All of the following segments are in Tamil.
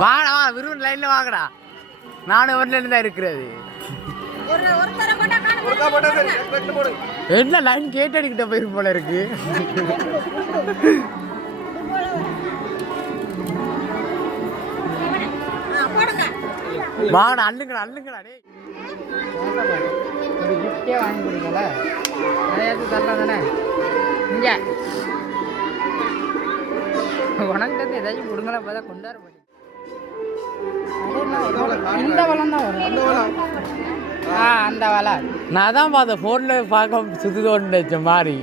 வாடா வா விரும்பு லைன்ல வாங்கடா. நானும் ஒரு லைன் தான் இருக்கிறது. என்ன லைன் கேட்டடிக்கிட்ட போயிருக்கு போல இருக்கு? வாங்கடா அள்ளுங்கடா அள்ளுங்கடா டேய். ஒரு கிஃப்டே வாங்கி கொடுக்கல. தரலாம் தானே? இங்க. உனக்கு வந்து ஏதாச்சும் கொடுங்களா பார்த்தா கொண்டாட மாட்டேன் இந்த வளம் தான் வரும். ஆ அந்த வலை நான் தான் பார்த்தேன் ஃபோனில் பார்க்க சுத்து தோண்டு வச்ச மாதிரி.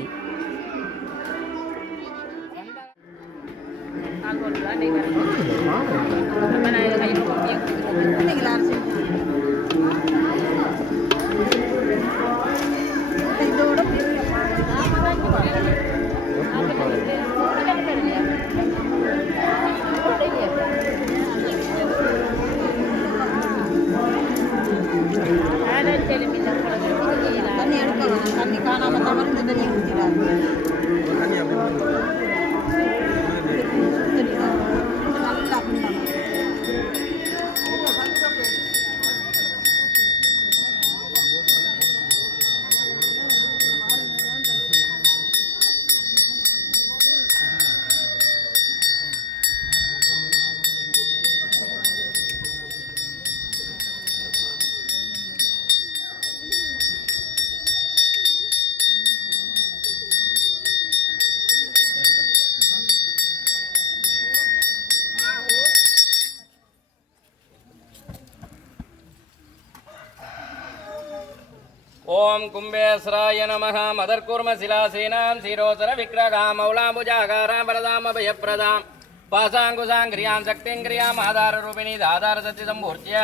ஓம் கும்பேஸ்வராய நமக மதர்கூர்ம சிலாசீனாம் சீரோசர விக்ரகாம் மௌலாம்புஜாகாராம் வரதாம் அபயப்பிரதாம் பாசாங்குசாங் கிரியாம் சக்திங் கிரியாம் ஆதார ரூபிணி ஆதார சத்திதம் பூர்த்தியா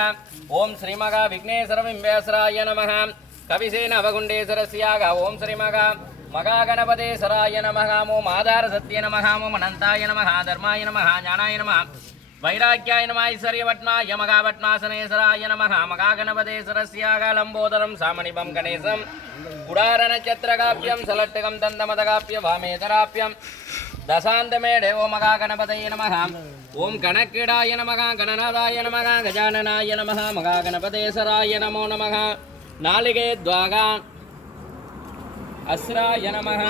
ஓம் ஸ்ரீமகா விக்னேஸ்வர பிம்பேஸ்வராய நமக கவிசேன அவகுண்டேஸ்வரஸ்யாக ஓம் ஸ்ரீமகா மகா கணபதேஸ்வராய நமகாம் ஓம் சத்திய நமகாம் ஓம் நமகா தர்மாய நமகா ஞானாய நமகா வைராக்கியாய நம ஐஸ்வர்யவட்மா யமகாவட்மாசனேஸ்வராய நமக. மகாகணபதேஸ்வரஸ்யாகாலம்போதரம் சாமணிபம் கணேசம். குடாரணச்சத்திரகாப்பியம். சலட்டுகம் தந்தமதகாப்பிய வாமேதராப்பியம். தசாந்தமேடே. ஓ மகாகணபதைய நமக. ஓம் கணக்கிடாய நமக. கணநாதாய நமக. கஜானனாய நமக. மகாகணபதேஸ்வராய நமோ நமக. நாளிகே துவாகா. அஸ்ராய நமக.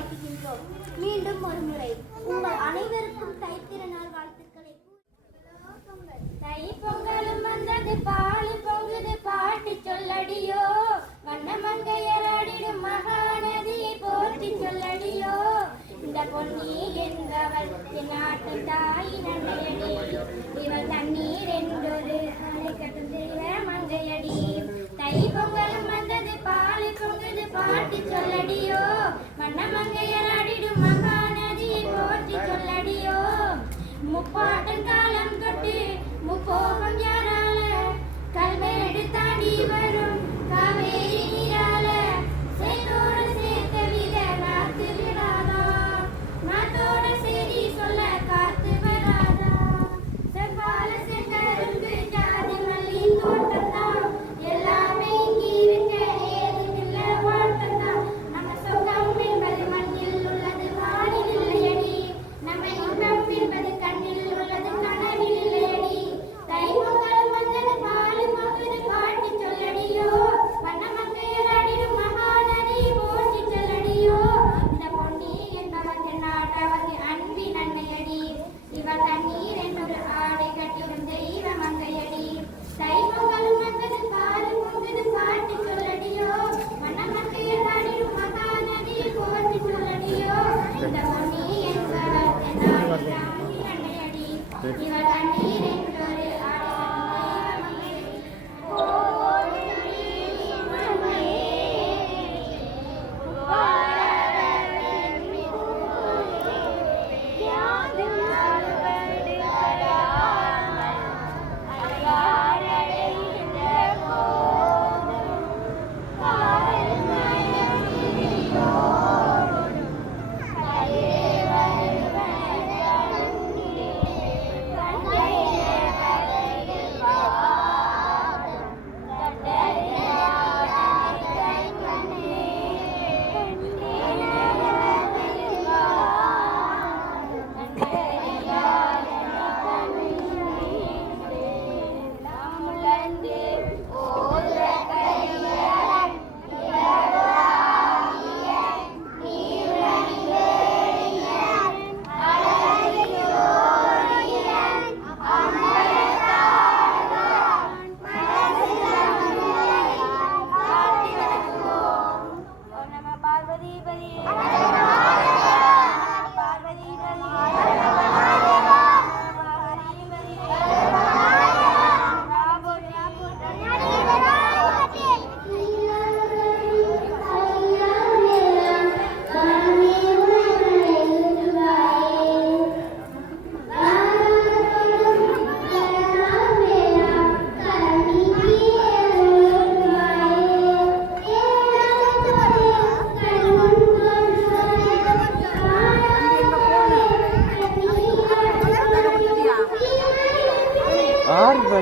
வாழ்த்துகின்றோம். மீண்டும் ஒரு முறை உங்கள் அனைவருக்கும் தைத்திருநாள் வாழ்த்துக்களை தை பொங்கலும் வந்தது பாலு பொங்குது பாட்டு சொல்லடியோ. வண்ண மங்கையராடிடும் மகாநதியை போற்றி சொல்லடியோ. இந்த பொன்னி என்பவள் என் நாட்டு தாய் நன்மையடி. இவள் தண்ணீர் என்றொரு அழைக்கட்டும் தெய்வ மங்கையடி. தை பொங்கலும் வந்தது பாலு பொங்குது பாட்டு சொல்லடியோ. மன்னமங்கையர் மங்கையராடிடும் மகாநதியை போற்றி சொல்லடியோ. முப்பாட்ட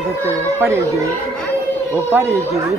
இருக்குது ஒப்பாரி இருக்குது ஒப்பாரி இருக்குது